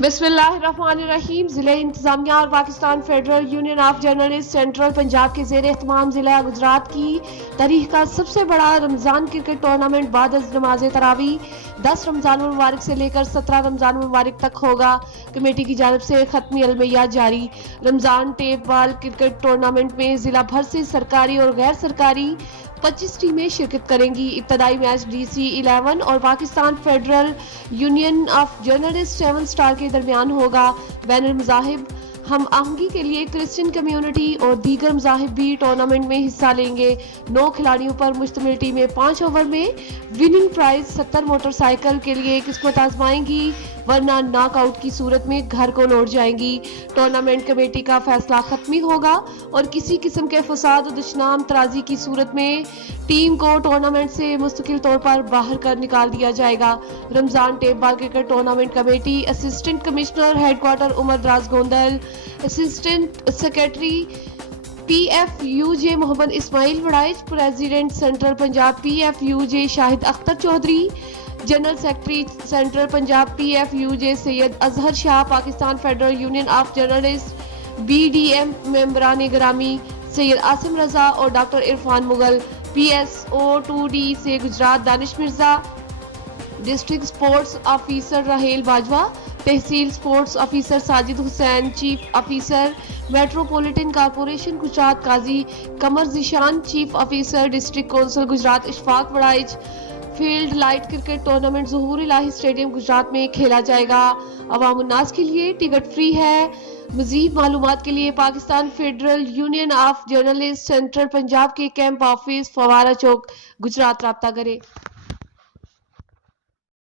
बिस्मिल्लाहिर्रहमानिर्रहीम। ज़िला इंतजामिया और Pakistan federal union of journalist central Punjab के ज़ेर एहतमाम ज़िला गुजरात की तारीख का सबसे बड़ा रमज़ान क्रिकेट टूर्नामेंट बाद नमाज तरावी 10 रमज़ान मुबारक से लेकर 17 रमज़ान मुबारक तक होगा। कमेटी की जानिब से खत्मी अलमिया जारी। Ramzan tape ball cricket tournament में ज़िला भर से सरकारी और गैर सरकारी 25 टीमें शिरकत करेंगी। इब्तदाई मैच DC-11 और Pakistan federal union of journalist 7 star के दरमियान होगा। बैनुल मज़ाहिब हम आहंगी के लिए क्रिश्चियन कम्युनिटी और दीगर मज़ाहिब भी टूर्नामेंट में हिस्सा लेंगे। 9 खिलाड़ियों पर मुश्तमिल टीमें 5 ओवर में विनिंग प्राइज 70 मोटरसाइकिल के लिए किस्मत आजमाएंगी, वरना नॉकआउट की सूरत में घर को लौट जाएंगी। टूर्नामेंट कमेटी का फैसला खत्मी होगा और किसी किस्म के फसाद और दुश्मन तराजी की सूरत में टीम को टूर्नामेंट से मुस्तकिल तौर पर बाहर कर निकाल दिया जाएगा। Ramzan tape ball cricket tournament committee assistant commissioner headquarter Umar Raj Gondal, assistant secretary PFUJ Mohammad Ismail Waraich, president central Punjab PFUJ Shahid Akhtar Chaudhry, general secretary central Punjab PFUJ Syed Azhar Shah, Pakistan federal union of journalist BDM मेंबरान ग्रामी सैयद आसिम रजा और डॉक्टर इरफान मुगल, PSO2D से Gujrat Danish Mirza, district sports officer Raheel Bajwa, tehsil sports officer Sajid Hussain, chief officer metropolitan corporation Gujrat Qazi Qamar Zeeshan, chief officer district council Gujrat Ishfaq Waraich. Field light cricket tournament Zahoor Elahi stadium Gujrat में खेला जाएगा। अवाम उन्नास के लिए ticket free है। मज़ीद मालूमात के लिए Pakistan federal union of journalist central Punjab के कैंप ऑफिस फवारा चौक गुजरात राब्ता करें।